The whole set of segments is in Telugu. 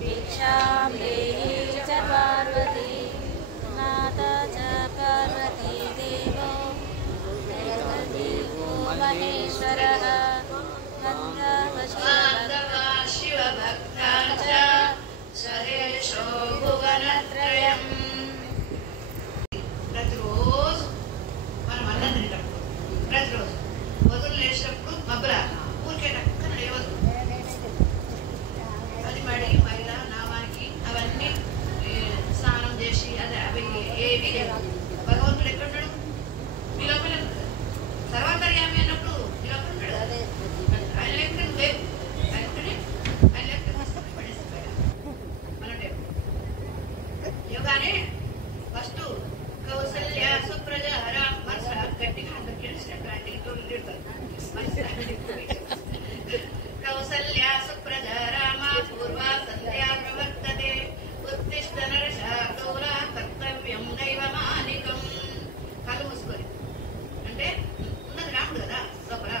भिक्षां देहि च पार्वती माता च पार्वती देवो देवदेवो महेश्वरः शिवभक्ता च सरेशो भुवनत्रयम्. ప్రతిరోజు మనం అన్నం తినేటప్పుడు ప్రతిరోజు వదులు లేచినప్పుడు మబ్బుల ఊరికే టక్కన లేవద్దు. అది మడి మైదా నామానికి అవన్నీ స్నానం చేసి అది అవి ఏవి లేవు. భగవంతుడు ఎక్కడున్నాడు? మీ లోపల సర్వాంతర్యామి అన్నప్పుడు మీ లోపల ఉన్నాడు. ఆయన లేకుండా లేవు. ఆయన ఉంటేనే ఆయన లేకుండా మనం లేవు. యోగానే ఫస్ట్ కౌసల్య సుప్రజ మనసు గట్టిగా కౌసల్య సుప్రజ రామ పూర్వ సంధ్యా ప్రవర్తతే ఉత్తిష్ట నరశార్దూల కర్తవ్యం దైవమానికం. కళ్ళు మూసుకొని అంటే ఉన్నది రాముడు కదా లోపల.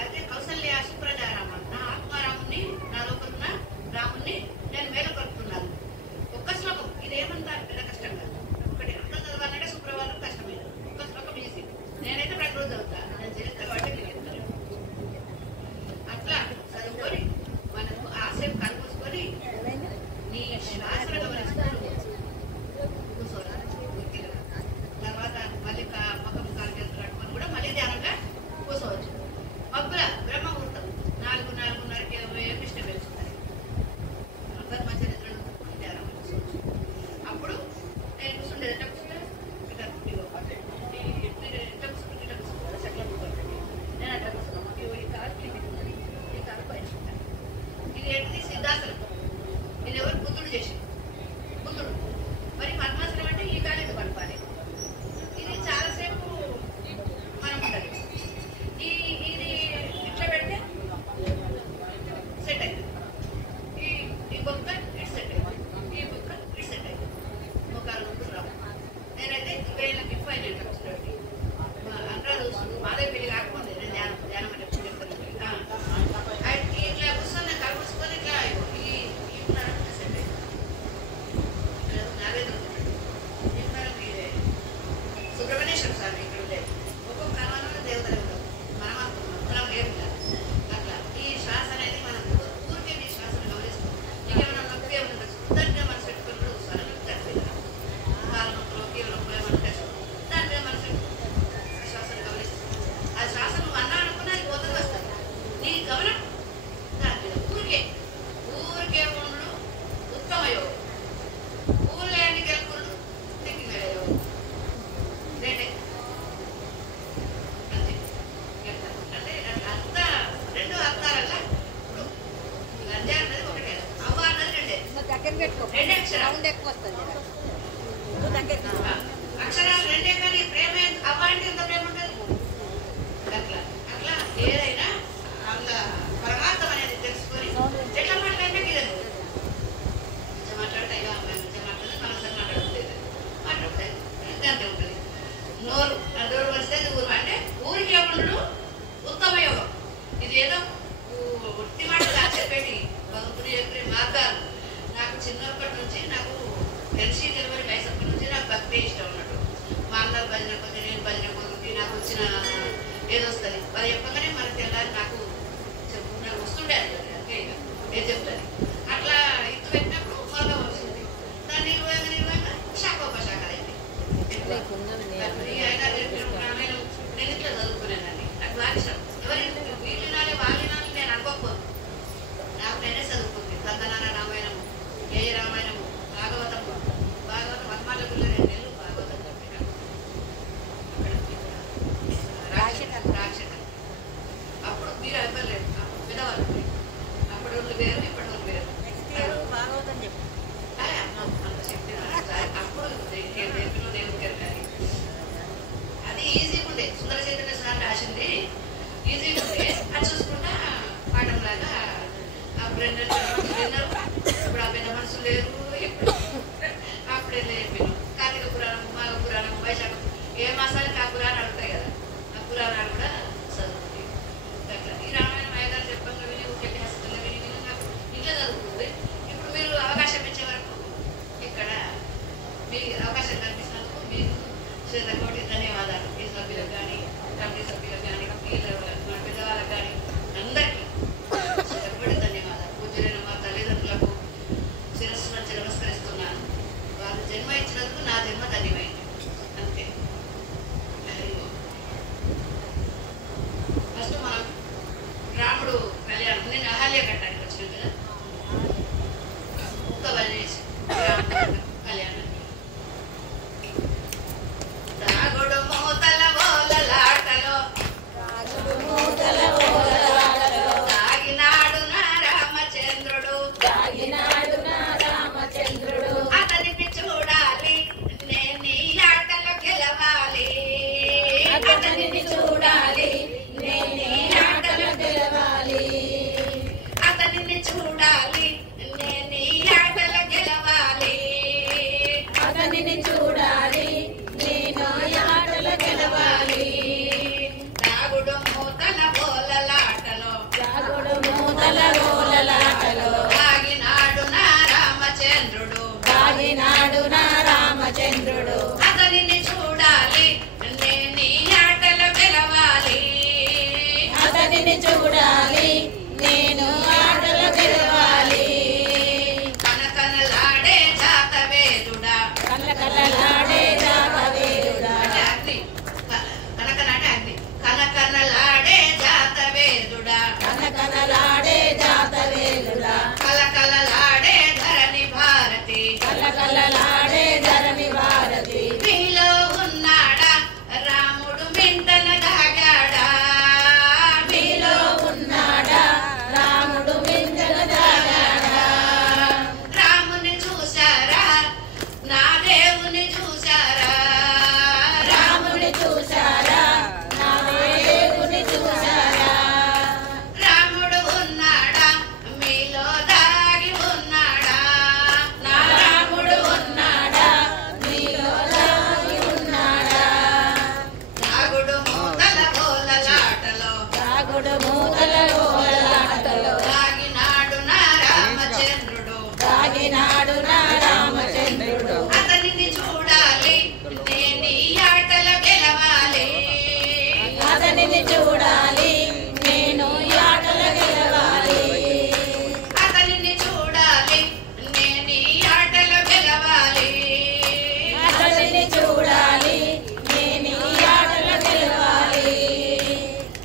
అయితే కౌసల్య సుప్రజ రామ నా ఆత్మారాముని నా లోపల ఉన్న రాముణ్ణి నేను మేలుకొలుపుతున్నాను. ఒక్క శ్లోకం ఇదేమంతా పెద్ద కష్టం కాదు. ఒకటి అర్థం చదవాలంటే శుక్రవారం కష్టమైనది. ఒక్క శ్లోకం ఈజీ. నేనైతే ప్రతిరోజు చదువుతాను. నేను చేస్తాను కాబట్టి నేను చెప్తాను. అట్లా చదువుకొని మనకు ఆశయం కనిపించుకొని నీ శ్వాసను గమనిస్తాను కూర్చోవాలి. తర్వాత మళ్ళీ ముఖం కాలు కట్టుకొని కూడా మళ్ళీ ధ్యానంగా కూర్చోవచ్చు. మబ్బుల బ్రహ్మముహూర్తం 4:30కి కృష్ణ పెంచుతారు. అందరు మంచి నిద్రలు ధ్యానం కూర్చోవచ్చు. అప్పుడు నేను కూర్చుండేది ఎట్లా కూర్చుంటే నేను అట్లా కూర్చున్నాను. ఈ కాలు ఈ కాలు పైన ఇది ఏంటిది? సిద్ధాసనం. ఇది ఎవరు? బుద్ధుడు చేసి బుద్ధుడు. మరి పద్మాసనం అంటే ఈ కాలు ఇది పడుకోవాలి. ఇది చాలాసేపు మనం ఉండాలి. ఇది ఇట్లా పెడితే సెట్ అయింది. ఈ బొక్క ఇటు సెట్ అయింది. ఈ బొక్క ఇటు సెట్ అయింది. ముఖాలు నొప్పులు రావు. నేనైతే వేళ్ళకి ఫైన్ అంటే కూర్చోండి. అందరూ మాదే పెళ్లి కాకపోతే నేను ధ్యానం అంటే చెప్తాను. ఇట్లా కూర్చొని నేను కలుపుకొని ఇట్లా సెట్ అయింది. నాదే సుబ్రహ్మణ్యేశ్వర స్వామి ఇక్కడ ఉండే ఒక్కొక్క కర్మలో దేవతలు ఉంటారు. మనం ఏమి కాదు. అట్లా ఈ శ్వాస అనేది మనం ఊరికే ఈ శ్వాసను గమనిస్తాం. ఇంకేమైనా నొప్పి ఏమైనా దానిగా మనసు పెట్టుకొని కూడా చూస్తాను. తగ్గిపోయింది కాలు నొప్పులు కీళ్ళ నొప్పులు ఏమైనా కష్టం దాని మీద మనసు శ్వాసను గమనిస్తాం. ఆ శ్వాస నువ్వు అన్నా అనుకున్నా అది పోతుంది వస్తుంది. నీ గమనం దాని మీద ఊరికే ఉండు ఉత్తమ యోగం. ఊళ్ళని గెలుపుడు దిక్కిన యోగం. రెండే అంటే అంతా రెండు అర్థాలల్లా ఇప్పుడు గంజా అన్నది ఒకటే, అవ్వ అన్నది రెండే. రెండే అక్షరాలు ఎక్కువ వస్తుంది. అక్షరాలు రెండే కానీ ప్రేమ అవ్వ అంటే ఎంత ప్రేమ ఉంటుంది. అట్లా ఏదైనా అంత పరమార్థం అనేది తెలుసుకొని ఎట్లా మాట్లాడితే ఇదండి మంచిగా మాట్లాడితే అయ్యో అమ్మాయి మంచిగా మాట్లాడితే మనసులో మాట్లాడుతుంది అంతే ఉంటుంది. నోరు నోరు వస్తే ఊరు అంటే ఊరికే ఉండడు ఉత్తమ యోగం. ఇది ఏదో ఒట్టి మాట చెప్పేటి భగవంతుడు చెప్పే మార్గాలు. నాకు చిన్నప్పటి నుంచి నాకు తెలిసి తెలియని వయసప్పటి నుంచి నాకు భక్తి ఇష్టం ఉన్నట్టు. మా అందరు భజన కొద్ది నేను భజన కొద్ది నాకు వచ్చిన ఏదొస్తుంది వాళ్ళు చెప్పగానే మనకు తెల్లారి నాకు వస్తుండే ఏది చెప్తుంది. అట్లా ఇత్తు పెట్టినప్పుడు మొలక వస్తుంది. దాన్ని నిర్వహంగా శాఖోపశాఖ అయింది. నేను ఇట్లా చదువుకునేదాన్ని. నాకు బాగా ఇష్టం. ఎవరి వీళ్ళు వినాలి వాళ్ళు వినాలి నేను అనుకోకపోదు. నాకు నేనే చదువుకుంది. కందనాన రామాయణము, ఏ రామాయణము, భాగవతము. భాగవతం హనుమాల గుళ్ళు 2 నెలలు భాగవతం చెప్పిన రాక్షణ. అప్పుడు మీరు ఇవ్వలేదు. అప్పుడు పెద్దవాళ్ళు అప్పుడు వేరు ఇప్పుడు ఈజీగా ఉంటే అది చూసుకుంటా పాఠంలాగా అప్పుడు విన్నారు. ఇప్పుడు ఆ పెద్ద మనుషులు లేరు. అప్పుడే లేరు. కార్తీక పురాణం, మాఘ పురాణం, వైశాఖం ఏ మాసానికి ఆ పురాణాలు ఉంటాయి కదా, ఆ పురాణాలు కూడా చదువుతుంది. అట్లా ఈ రామాయణం అయ్యగారు చెప్పంగా విని ఊకెళ్ళి హస్తంగా విని విని నాకు ఇంట్లో చదువుతుంది. ఇప్పుడు మీరు అవకాశం ఇచ్చే వరకు ఇక్కడ మీ అవకాశం కల్పిస్తున్నందుకు మీకు శ్రీధకోటి ధన్యవాదాలు. ఈ సభ్యులకు కానీ, కమిటీ సభ్యులకు కానీ, పెద్దవాళ్ళకు కానీ అందరికీ శ్రీధకోటి ధన్యవాదాలు. పూజలైన మా తల్లిదండ్రులకు శిరస్సు నుంచి నమస్కరిస్తున్నాను. వారు జన్మ ఇచ్చినందుకు నా జన్మ ధన్యమైంది. అంతే. ఫస్ట్ మనం రాముడు కళ్యాణం, నేను అహల్య కట్టానికి వచ్చిన కదా, ఒక్క బలి చేసి రాముడు కళ్యాణం. రాగుడు మూతల బోలలాటలో తాగినాడు నా రామచంద్రుడు, అతనిని చూడాలి నేను ఈ ఆటలో గెలవాలి, అతనిని చూడాలి నేను ఈ ఆటలో గెలవాలి, అతనిని చూడాలి నేను ఈ ఆటలో గెలవాలి, అతనిని చూడాలి నేను ఈ ఆటలో గెలవాలి. రాగుడు మూతల బోలలాటలో తాగినాడు నా రామచంద్రుడు, అతనిని చూడాలి నేను ఈ ఆటలో గెలవాలి, అతనిని చూడాలి నేను ఆటలో గెలవాలి. కనకనలాడే జాతవేదుడా, కనకనలాడే జాతవేదుడా, అగ్ని కనకనాడే అగ్ని, కనకనలాడే జాతవేదుడా, కనకనలాడే జాతవేదుడా, కలకలలాడే ధరణి భారతి, కలకలలాడే ధరణి భారతి. మీలో ఉన్నాడా రాముడు మెంటన దాగాడా, మీలో ఉన్నాడా రాముడు మెంటన దాగాడా. రాముని చూశారా నా దేవుని చూశారా, రాముని చూశారా నా దేవుని చూశారా. రాముడు ఉన్నాడా మీలో దాగి ఉన్నాడా, నా రాముడు ఉన్నాడా మీలో దాగి ఉన్నాడా. రాగుడు మూతల బోలలాటలో తాగినాడు నా రామచంద్రుడు, అతనిని చూడాలి నేను ఈ ఆటలో గెలవాలి, అతనిని చూడాలి నేను ఈ ఆటలో గెలవాలి, అతనిని చూడాలి నేను ఈ ఆటలో గెలవాలి, అతనిని చూడాలి నేను ఈ ఆటలో గెలవాలి.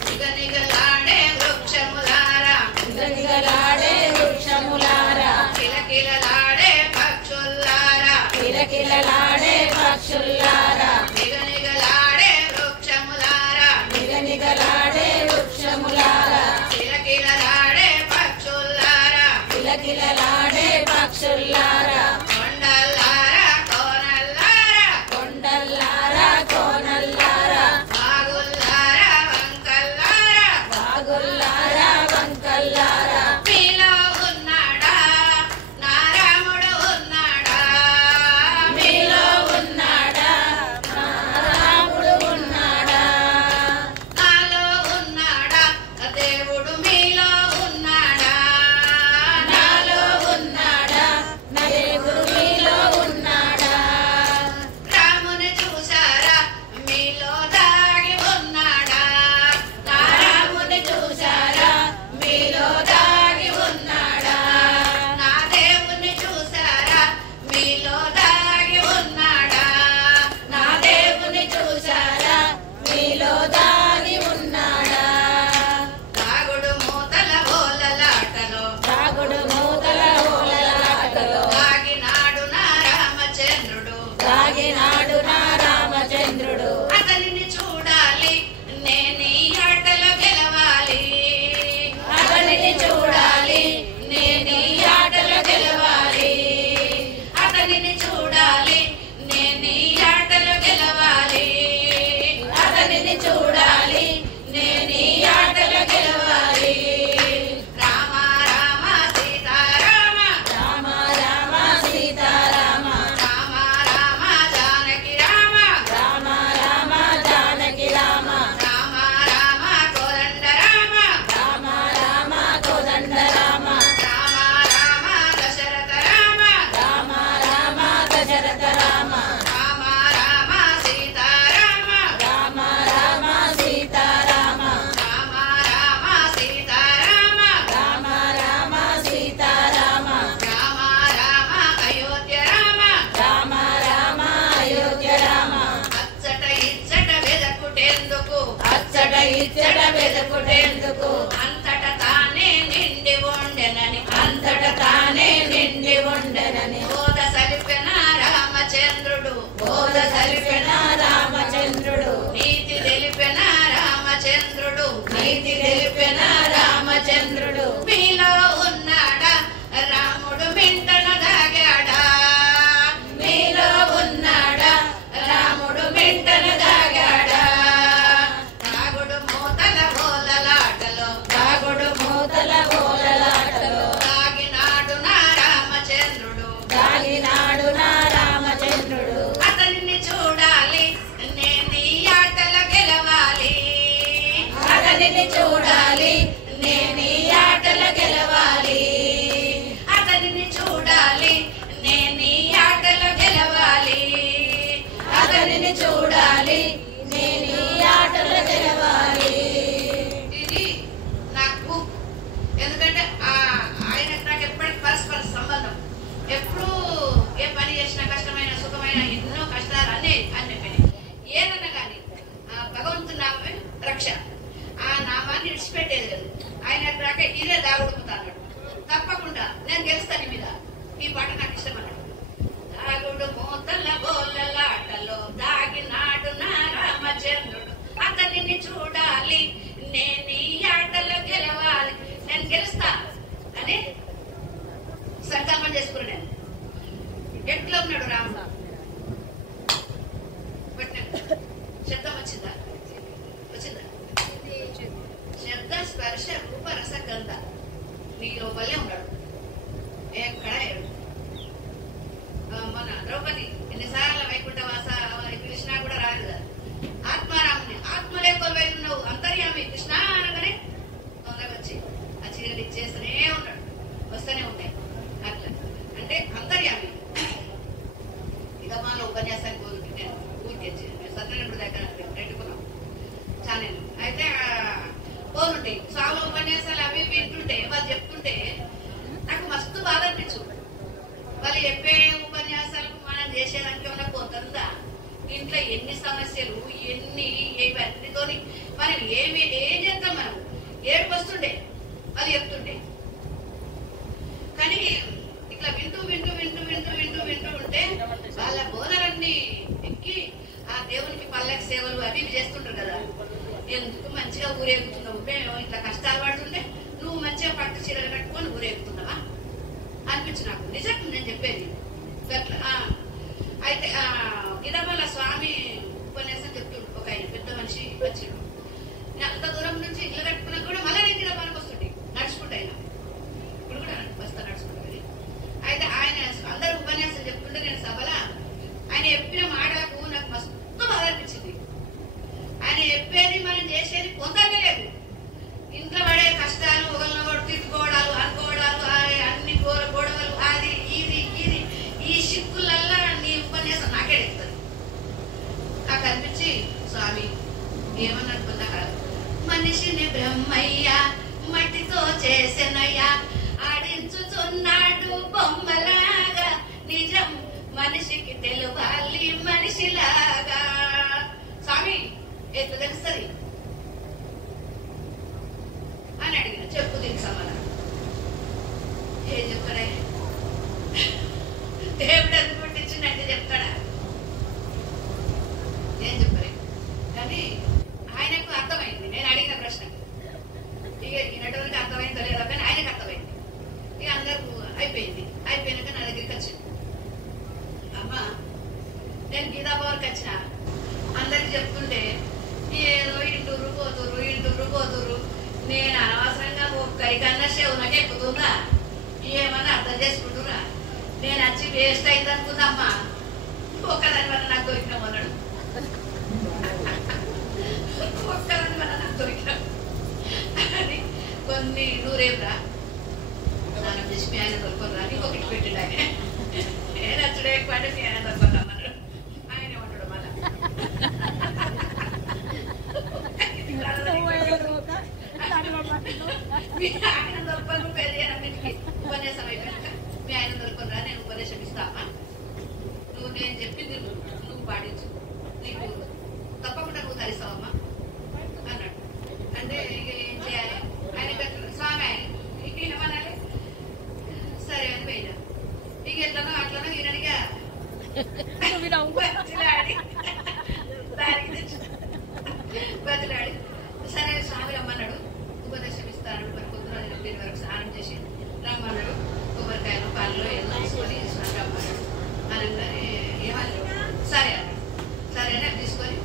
నిగనిగలాడే వృక్షములారా, నిగనిగలాడే వృక్షములారా, కిలకిలలాడే పక్షుల్లారా, కిలకిలలాడే పక్షుల్లారా, నిగనిగలాడే వృక్షములారా, నిగనిగలాడే వృక్షములారా, కిలకిలలాడే పక్షుల్లారా, కిలకిలలాడే పక్షుల్లారా. కొండల్లారా కోనల్లారా, కొండల్లారా కోనల్లారా, వాగుల్లారా వంకల్లారా, వాగుల్లారా వంకల్లారా. మీలో ఉన్నాడా నా రాముడు ఉన్నాడా, మీలో ఉన్నాడా నా రాముడు ఉన్నాడా. నాలో ఉన్నాడా దేవుడు మీలో ఉన్నాడా, నాలో ఉన్నాడా దేవుడు మీలో ఉన్నాడా. రాముని చూశారా మీలో దాగి ఉన్నాడా, నా రాముని చూశారా మీలో దాగి ఉన్నాడా. నా దేవుని చూశారా మీలో దాగి ఉన్నాడా, నా దేవుని చూశారా మీలో దాగి ఉన్నాడా. రాగుడు మూతల బోలలాటలో తాగినాడు నా రామచంద్రుడు, అతనిని చూడాలి నేను ఈ ఆటలో గెలవాలి, అతనిని చూడాలి నేను ఈ ఆటలో గెలవాలి, అతనిని చూడాలి నేను ఈ ఆటలో గెలవాలి, అతనిని చూడాలి నేను ఈ ఆటలో గెలవాలి, నేను ఈ ఆటలో గెలవాలి. ఇది నాకు, ఎందుకంటే ఆయన నాకు ఎప్పటికీ పరస్పర సంబంధం. ఎప్పుడు ఏ పని చేసినా కష్టమైన సుఖమైన ఎన్నో కష్టాలు అన్నీ ఏదన్నా కానీ భగవంతుని నామమే రక్ష. ఆ నామాన్ని విడిచిపెట్టేది లేదు. ఆయన రాక ఇదే దాగుడుకుతా అన్నాడు. తప్పకుండా నేను గెలుస్తాను మీద. ఈ పాట నాకు ఇష్టం అన్నాడు. దాగుడు మూతల బోలల ఆటలో దాగినాడు నా రామచంద్రుడు, అతనిని చూడాలి, నేను ఈ ఆటలో గెలవాలి, నేను గెలుస్తా అని సంకల్పం చేసుకున్నాను. నేను ఎట్లా ఉన్నాడు రామ? శబ్దం వచ్చిందా? శబ్ద స్పర్శ రూప రస గంధ నీ లోపలే ఉన్నాడు. ఎక్కడ మన ద్రౌపది ఎన్నిసార్లు వైకుంఠవాస కృష్ణ కూడా రాదు కదా. ఆత్మారాముని ఆత్మలే కొలువై ఉన్నావు, అంతర్యామి కృష్ణ అనగానే తొందరగా వచ్చి ఆ చీరలు ఇచ్చేస్తూనే ఉన్నాడు, వస్తూనే ఉన్నాయి. అట్లా అంటే అంతర్యామి. ఇక మన ఉపన్యాసానికి పోతుంది. నేను ఊరికే సత్యనప్పుడు దగ్గర పెట్టుకున్నాం ఛానల్. అయితే పోనుంటాయి స్వామి ఉపన్యాసాలు అవి వింటుంటే వాళ్ళు చెప్తుంటే నాకు మస్తు బాధ అనిపించు. వాళ్ళు చెప్పే ఉపన్యాసాలకు మనం చేసేదానికి ఏమన్నా పోతుందా? ఇంట్లో ఎన్ని సమస్యలు, ఎన్ని ఇవన్నితోని మనం ఏం చేస్తాం? మనం ఏడుపు వస్తుండే వాళ్ళు చెప్తుండే. కానీ ఇట్లా వింటూ వింటూ వింటూ వింటూ వింటూ వింటూ ఉంటే వాళ్ళ బోధనలన్నీ ఎక్కి ఆ దేవునికి పల్లకి సేవలు అవి చేస్తుంటారు కదా. ఎందుకు మంచిగా ఊరేగుతున్నావు? మేము ఇట్లా కష్టాలు పడుతుంటే నువ్వు మంచిగా పట్టు చీరలు కట్టుకొని ఊరేగుతున్నావా అనిపించు నాకు. నిజం నేను చెప్పేది అట్లా. అయితే గిడమల స్వామి ఉపన్యాసం చెప్తుండు. ఒక ఆయన పెద్ద మనిషి వచ్చిండు. అంత దూరం నుంచి ఇల్లు కట్టుకున్నా కూడా మళ్ళీ నేను గిడమలకు వస్తుండే నడుచుకుంటా. అయినా ఇప్పుడు కూడా వస్తా నడుచుకుంటుంది. అయితే ఆయన అందరూ ఉపన్యాసం చెప్తుంటే నేను సభలో ఆయన చెప్పిన మాటలకు నాకు మస్తు బాధ అనిపించింది. ఆయన చెప్పేది మనం చేసేది పొందగా లేదు. ఇంట్లో పడే కష్టాలు, ఒకరినొకరు తిట్టుకోవడాలు, అనుకోవడాలు, అన్ని గొడవలు, అది ఇది ఇది ఈ సిక్కులల్లా నీ ఉపన్యాసం నాకే ఎక్కుతుంది. నాకు అనిపించి స్వామి ఏమని అనుకున్నా కాదు, మనిషిని బ్రహ్మయ్య మట్టితో చేసినయ్యా, ఆడించుతున్నాడు బొమ్మలాగా, నిజం మనిషికి తెలువాలి మనిషిలాగా. స్వామి ఎట్లా తెలుస్తుంది అని అడిగిన. చెప్పు దీనికి సమాధానం. ఏం చెప్తాడా? దేవుడు ఎందుకు పుట్టించిందంటే చెప్తాడా? ఏం చెప్పలే. కానీ ఆయనకు అర్థమైంది నేను అడిగిన ప్రశ్న. ఇక వినటోనికి అర్థమైందో లేదో కానీ ఆయనకు అర్థమైంది. ఇక అందరూ అయిపోయింది. అయిపోయినాక నా దగ్గరికి వచ్చింది. అమ్మా నేను గీతాభవన్కి వచ్చిన, అందరికి చెప్తుంటే ఏదో ఇంటూరు పోతురు. నేను అనవసరంగా ఒక్కరికన్నా శవునకి ఎక్కుతుందా? ఏమన్నా అర్థం చేసుకుంటున్నా? నేను వచ్చి వేస్ట్ అయింది అనుకుందమ్మా. ఒక్కదాని వల్ల నాకు దొరికినాం అన్నాడు. ఒక్కదాని వల్ల నాకు దొరికినాం అని కొన్ని నూరేపురా స్నానం చేసి మీ ఆయన దొరకరా అని ఒకటి పెట్టిండు. ఆయన నేను వచ్చుడే ఎక్కువ అంటే మీ ఆయన దొరకమన్నాడు. ఆయన ఏమంటాడు మళ్ళా మీ ఆయన దొరకను పెళ్ళి ఉపన్యాసం అయిపోయాక మీ ఆయన దొరకరా నేను ఉపదేశం ఇస్తామా, నువ్వు నేను చెప్పింది నువ్వు పాటించు, నీకు తప్పకుండా నువ్వు తరిస్తావమ్మా అన్నాడు. అంటే ఇక ఏం చేయాలి? ఆయన కట్టాడు స్వామి. ఇక ఏమనాలి? సరే అని పోయినా. ఇక ఎట్లనో అట్లనో ఈయనడిగా బతిలాడి సరే స్వామి రమ్మన్నాడు, ఉపదేశం ఇస్తాను. మరి పొద్దున దీని వరకు స్నానం చేసి రమ్మన్నాడు. కొబ్బరికాయలు పాలలో ఏదో తీసుకొని రమ్మన్నాడు. అనగానే ఏమన్నా సరే అన్నాడు. సరే అని తీసుకొని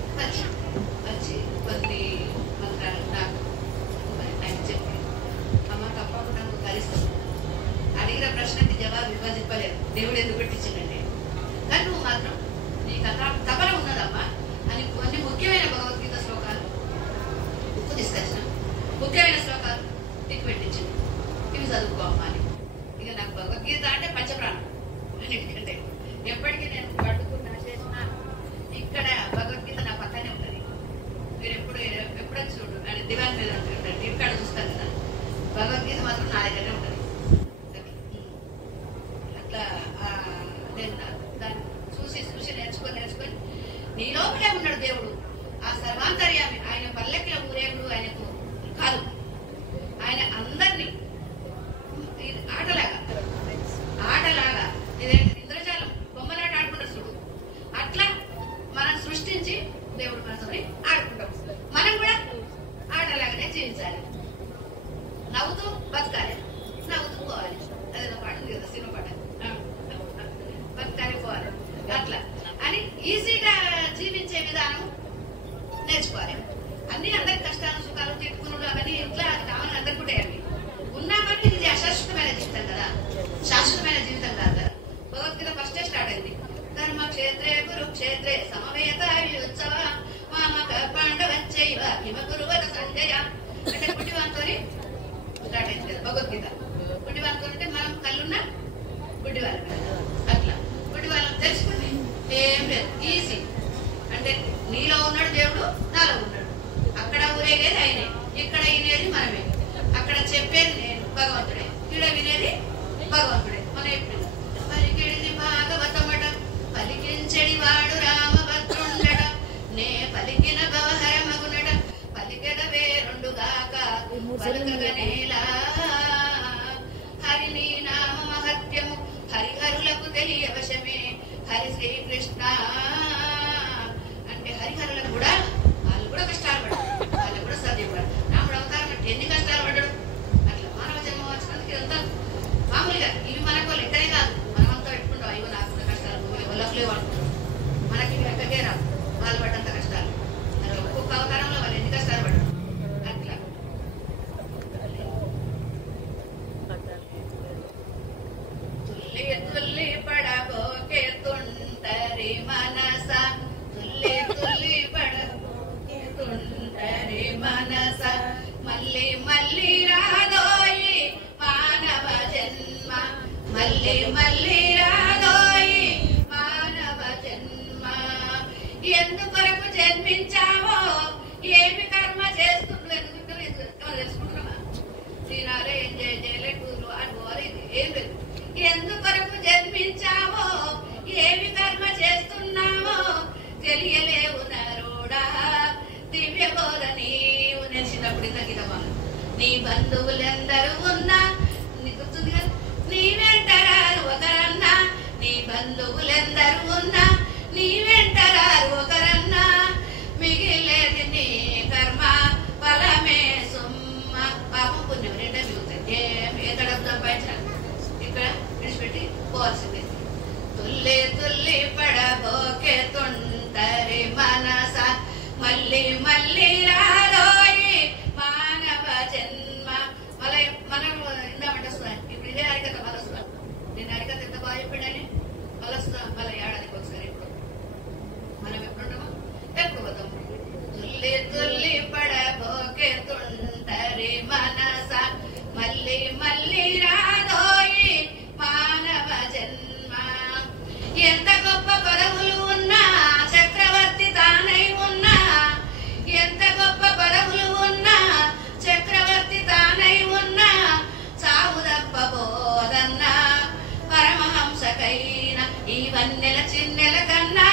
వచ్చి కొన్ని మంత్రాలు నాకు ఆయన చెప్పి, అమ్మ తప్పకుండా నువ్వు కలిస్తావు. అడిగిన ప్రశ్నకి జవాబు ఇవ్వలేదు. దేవుడు ఎందుకు పెట్టించిందంటే, కానీ నువ్వు మాత్రం నీ తపన ఉన్నదమ్మా అని కొన్ని ముఖ్యమైన భగవద్గీత శ్లోకాలు ఉప్పు తీసుకొచ్చిన ముఖ్యమైన శ్లోకాలు నీకు పెట్టించింది. ఇవి చదువుకోమ్మా అని. ఇక నాకు భగవద్గీత అంటే పంచప్రాణం. ఎందుకంటే ఎప్పటికీ నేను పట్టుకున్న నేర్చుకొని నీ లోపలే ఉన్నాడు దేవుడు. ఆ సర్వాంతర్యామి ఆయన పల్లెకిల ఊరేగుడు ఆయనకు కాదు. ఆయన అందరినీ ఆటలాగా ఇదేంటి ఇంద్రజాలం బొమ్మలాట ఆడుకుంటారు చూడు, అట్లా మనం సృష్టించి దేవుడు మనతో ఆడుకుంటాం. మనం కూడా ఆటలాగానే జీవించాలి, నవ్వుతూ బతకాలి, నవ్వుతూ పోవాలి. అదేదో పాట ఉంది కదా, సినిమా పాట, బతకాలి పోవాలి. అట్లా అని ఈజీగా జీవించే విధానం నేర్చుకోవాలి. అన్ని అందరికి కష్టాలు సుఖాలు తిట్టుకున్నాడు అవన్నీ ఇట్లా కావాలని అందరికి కూడా అవి ఉన్నామని ఇది అశాశ్వతమైన జీవితం కదా, శాశ్వతమైన జీవితం కాదు కదా. భగవద్గీత ఫస్టే స్టార్ట్ అయింది, ధర్మక్షేత్రే కురుక్షేత్రే సమవేతాయుత్సవ మామక పాండవచ్చైవ హిమ కురువర సంజయ అంటే గుడ్డివాంతో స్టార్ట్ అయింది కదా భగవద్గీత. గుడ్డివాంతో అంటే మనం కళ్ళున్న గుడ్డివాళ్ళం, అట్లా గుడ్డివాళ్ళం తెలుసుకుంటే ఏం లేదు, ఈజీ. అంటే నీలో ఉన్నాడు దేవుడు, నాలో ఉన్నాడు. అక్కడ ఊరేగేది ఆయనే, ఇక్కడ వినేది మనమే, అక్కడ చెప్పేది నేను భగవంతుడే, ఇక్కడ వినేది భగవంతుడే. మన ఎప్పుడు పలికిడిది భాగవతమట పలికించడి వాడు రామభద్రుండట నే పలికిన భవహర మగునట పలికెదవే రెండుగాక పలుకగనేలా హరిని నామ మహత్యము హరిహరులకు తెలియవశమే హరి శ్రీకృష్ణ అంటే హరిహరులకు కూడా వాళ్ళు కూడా కష్టాలు పడ్డారు, వాళ్ళు కూడా సాధ్యపడారు. రాముడు అవతారం అంటే ఎన్ని కష్టాలు పడ్డాడు. అట్లా మానవ జన్మ వచ్చినందుకు ఇదంతా మామూలుగా ఇవి మనకు లెక్కనే కాదు, మనమంతా పెట్టుకుంటాం అయ్యో నాకున్న కష్టాలు వాళ్ళకు లేవు అనుకుంటాం. మనకి ఇవి లెక్కకే రాదు వాళ్ళు పడ్డంత కష్టాలు. ఒక్కొక్క అవతారంలో వాళ్ళు ఎన్ని కష్టాలు పడ్డారు. అట్లా తుల్లి తుల్లి పడబోకే తుంటరి మనస తుల్లి తుల్లి పడబోకే తుంటరి మనస మళ్ళీ మళ్ళీ రాదోయి మానవ జన్మ మళ్ళీ మళ్ళీ రాదోయి మానవ జన్మ ఎందుకొరకు జన్మించావో ఏమి కర్మ చేస్తుండ్రు ఎందుకు తెలుసుకుంటున్నామా తినాలి ఎంజాయ్ చేయలే టూర్లు అనుకోవాలి ఇది ఏం లేదు. ఎందుకొరకు జన్మించావో ఏమి కర్మ చేస్తున్నావో తెలియలేవు నరుడా దివ్య బోధ నీవు నేర్చినప్పుడు ఇంత గీతమాల నీ బంధువులెందరూ ఉన్నా నీకు గుర్తుంది కదా, నీ వెంటరారు ఒకరన్నా నీ బంధువులెందరూ ఉన్నా నీ వెంటరారు ఒకరన్నా మిగిలేది నీ కర్మ ఫలమే సుమ్మ పాపం పుణ్యం రెండే మిగులుతాయి. ఎక్కడ సంపాదించాలి ఇక్కడ విడిచిపెట్టి పోవాల్సిందే. తుల్లి తుల్లి పడబోకే తుంటరి మనస మళ్ళీ మళ్ళీ రాదోయి మానవ జన్మ. మళ్ళీ మనం ఇందామంటే ఇప్పుడు ఇదే హరికథ మళ్ళీ వస్తున్నాం. నేను హరికథ ఎంత బాగా చెప్పాడని మళ్ళీ వస్తున్నాం, మళ్ళీ ఏడాదికి ఒకసారి. ఇప్పుడు మనం ఎప్పుడున్నామో ఎప్పుడు పోతాం. తుల్లి తుల్లి పడబోకే తుంటరి మనస మళ్ళీ మళ్ళీ రాదోయి మానవ జన్మ. ఎంత గొప్ప పదవులు ఉన్నా చక్రవర్తి తానై ఉన్నా, ఎంత గొప్ప పదవులు ఉన్నా చక్రవర్తి తానై ఉన్నా చావు తప్పబోదన్నా పరమహంసకైన ఈ వన్నెల చిన్నెల కన్నా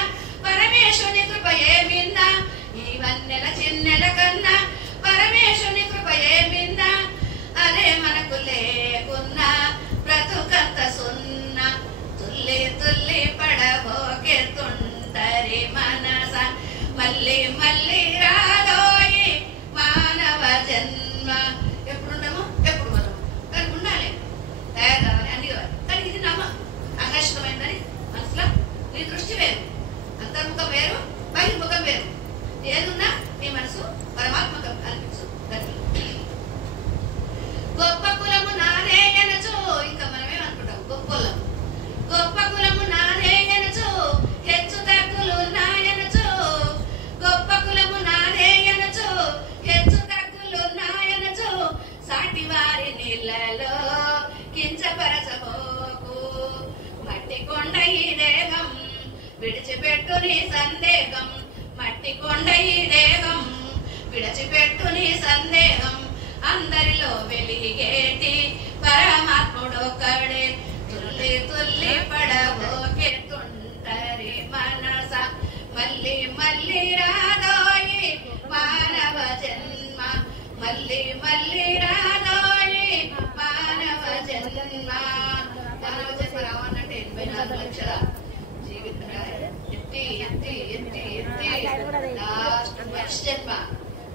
పరమేశుని కృప ఏమిన్నా, ఈ వన్నెల చిన్నెల కన్నా పరమేశుని కృప ఏమిన్నా. అదే మనకు లేకున్నా బ్రతుకంత సున్నా. తుల్లి తుల్లి పడబోకే తుంటరి మనస మళ్ళీ మళ్ళీ రాదోయి మానవ జన్మ. ఎప్పుడుంటామో ఎప్పుడు మనం కానీ ఉండాలి, తయారు కావాలి, అన్ని కావాలి. కానీ ఇది నమ్మ ఆకర్షితమైందని మనసులో నీ దృష్టి వేరు, అంతర్ముఖం వేరు, బహిర్ముఖం వేరు. ఏదున్నా నీ మనసు పరమాత్మకం అనిపించు. గొప్ప కులము నాదే అనచు ఇంకా మనమేమనుకుంటాం గొప్పలం, గొప్ప కులము నాదే అనచు హెచ్చు తగ్గులు నాయనచు, గొప్ప కులము నాదే అనచు హెచ్చు తగ్గులు నాయనచు సాటి వారి నీళ్ళలో కించపరచబోకు. మట్టి కొండ ఈ దేహం విడిచిపెట్టు నీ సందేహం, మట్టి కొండ ఈ దేహం విడిచిపెట్టు నీ సందేహం. అందరిలో వెలిగేటి పరమాత్ముడొక్కడే. తుల్లి తుల్లి పడబోకే తుంటరి మన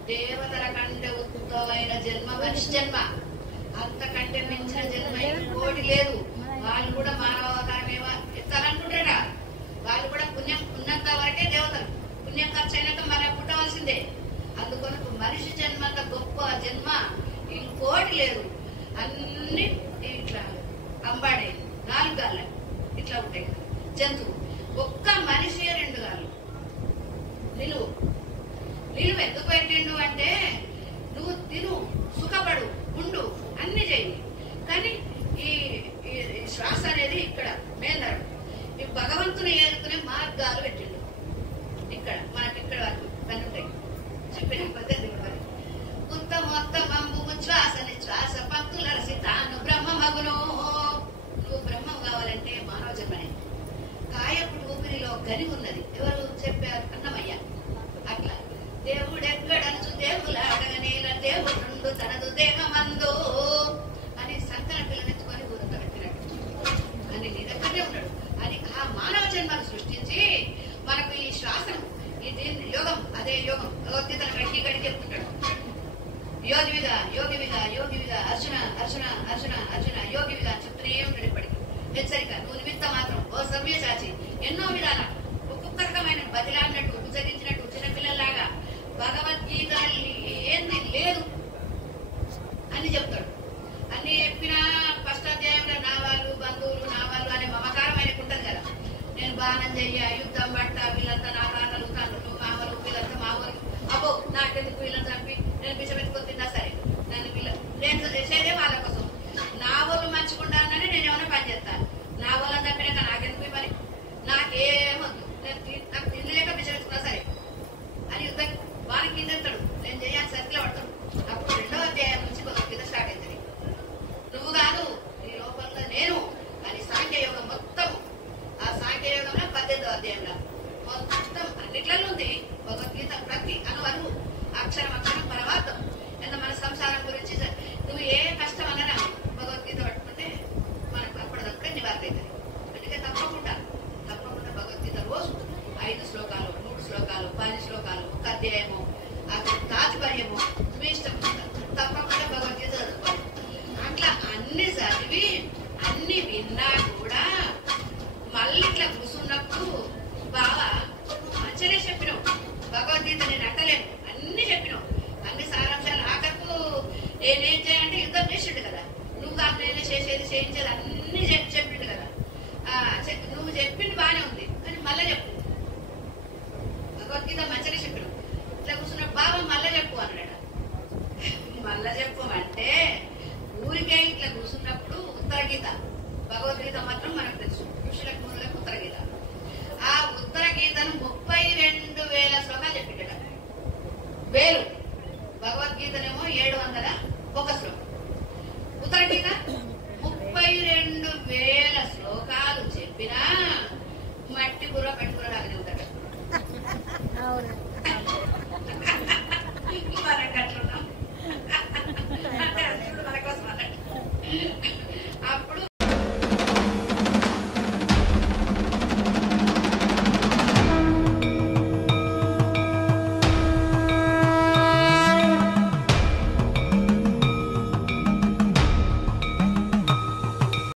దేవతల కంటే ఉత్తమమైన జన్మ మనిషి జన్మ. అంతకంటే మించిన జన్మ ఇంకోటి లేదు. వాళ్ళు కూడా మానవ అవతారమేమో ఎత్తాలనుకుంటారా? వాళ్ళు కూడా పుణ్యం ఉన్నంత వరకే దేవతలు. పుణ్యం ఖర్చు అయినాక మనం పుట్టవలసిందే. అందుకొరకు మనిషి జన్మంత గొప్ప జన్మ ఇంకోటి లేదు. అన్ని ఇట్లా అంబాడే 4 గాళ్ళు ఇట్లా ఉంటాయి జంతువు. ఒక్క మనిషి 2 గాళ్ళు నిలువు. నిలువు ఎందుకు పెట్టిండు అంటే నువ్వు తిను, సుఖపడు, ఉండు, అన్ని చెయ్యి. కానీ ఈ శ్వాస అనేది ఇక్కడ మేలడు. ఈ భగవంతుని ఏరుకునే మార్గాలు పెట్టిండు ఇక్కడ మనకి. ఇక్కడ వరకు పని ఉంటాయి చెప్పిన పద్ధతి కూడా. ఉత్తమోత్తమంబు శ్వాస నిశ్వాస పంక్తుల రసి తాను బ్రహ్మమగును. నువ్వు బ్రహ్మం కావాలంటే మానవ జన్మనే. కాయపుడు ఊపిరిలో గని ఉన్నది. ఎవరు చెప్పారు? అన్నమయ్య. అట్లా దేవుడెక్కడంచు దేవులాడగనేల దేవుడు తనదు దేహమందు అని సంకల పిల్లనెత్తుకొని ఊరంతా పెట్టినట్టు అని నీ దగ్గరనే ఉన్నాడు. అని ఆ మానవ జన్మను సృష్టించి మనకు ఈ శ్వాసం ఇది యోగం, అదే యోగం. భగవద్గీతను గట్టి గడికి చెప్తుంటాడు. యోగి విధ యోగి విధ యోగి విధ అర్జున అర్జున అర్జున అర్జున యోగి విధ చెప్తూనే ఉంటాడు. ఇప్పటికి హెచ్చరిక, నువ్వు నిమిత్త మాత్రం ఓ సవ్య చాచి ఎన్నో విధాల ఒక్కొక్క రకమైన బదిలాడినట్టు ఉచ్చరించినట్టు చిన్నపిల్లల్లాగా భగవద్గీత ఏంది లేదు అని చెప్తాడు. అన్ని చెప్పినా ఫస్ట్ అధ్యాయంలో నా వాళ్ళు బంధువులు నా వాళ్ళు అనే మమకారం ఆయనకు ఉంటది కదా. నేను బాణం చెయ్య, యుద్ధం పట్ట, వీళ్ళంతా నా తాతలు తండ్రులు మామలు వీళ్ళంతా మా ఊరికి అబ్బో నాకెందుకు వీళ్ళని చంపి నేను బిచ్చమెత్తుకొని తిన్నా సరే నన్ను నేను చేసేదే వాళ్ళ కోసం. నా వాళ్ళు మంచుకుంటానని నేను ఏమైనా పని చేస్తాను. నా వాళ్ళని తప్పినాక నాకెందుకు మరి నాకేమొద్దు, నాకు తినలేక బిచ్చమెత్తుకున్నా సరే అని యుద్ధం వాని కింద నేను చేయాలి సర్కిల్ పడతాడు. అప్పుడు 2వ అధ్యాయం నుంచి భగవద్గీత స్టార్ట్ అవుతుంది. నువ్వు కాదు నీ లోపల నేను అని సాంఖ్యయోగం మొత్తం. ఆ సాంఖ్యయోగంలో 18వ అధ్యాయంలో మొత్తం అన్నిట్లలో ఉంది భగవద్గీత. ప్రతి అనువను అక్షరం అక్షరం పరమార్థం. ఎంత మన సంసారం గురించి నువ్వు ఏ కష్టం అన్నా భగవద్గీత పట్టుకుంటే మనకు అప్పటిదప్పుడే నివారణ అవుతుంది. అందుకే తప్పకుండా భగవద్గీత రోజు 5 శ్లోకాలు 3 శ్లోకాలు 10 శ్లోకాలు 1 అధ్యాయము తాత్పర్యము మీ ఇష్టం తప్పకుండా భగవద్గీత చదువుకోవాలి. అట్లా అన్ని చదివి అన్ని విన్నా కూడా మళ్ళీ ఇట్లా కూర్చున్నప్పుడు బాగా మంచిగానే చెప్పినావు భగవద్గీత. నేను అంటలేను, అన్ని చెప్పినావు, అన్ని సారాంశాలు. ఆఖరకు నేనేం చేయాలంటే యుద్ధం చేసిండు కదా. నువ్వు కాదు నేనే చేసేది చేయించేది అన్ని చెప్పిండు కదా. నువ్వు చెప్పింది బాగానే ఉంది కానీ మళ్ళీ చెప్పు. భగవద్గీత మంచిగా చెప్పినావు. ఇట్లా కూర్చున్న బాబా మళ్ళీ చెప్పు అన్నాడు. మళ్ళా చెప్పు అంటే ఊరికే ఇట్లా కూర్చున్నప్పుడు ఉత్తర గీత, భగవద్గీత మాత్రం మనకు తెలుసు. ఋషులకు మునులకు ఉత్తర గీత. ఆ ఉత్తర గీతను 32,000 శ్లోకాలు చెప్పిండట. 1000. భగవద్గీతనేమో 701 శ్లోకం. ఉత్తర గీత 32,000 శ్లోకాలు చెప్పినా మట్టి బుర్ర పెట్టుకుని లాగానే ఉంటాడు. మనకు అట్లా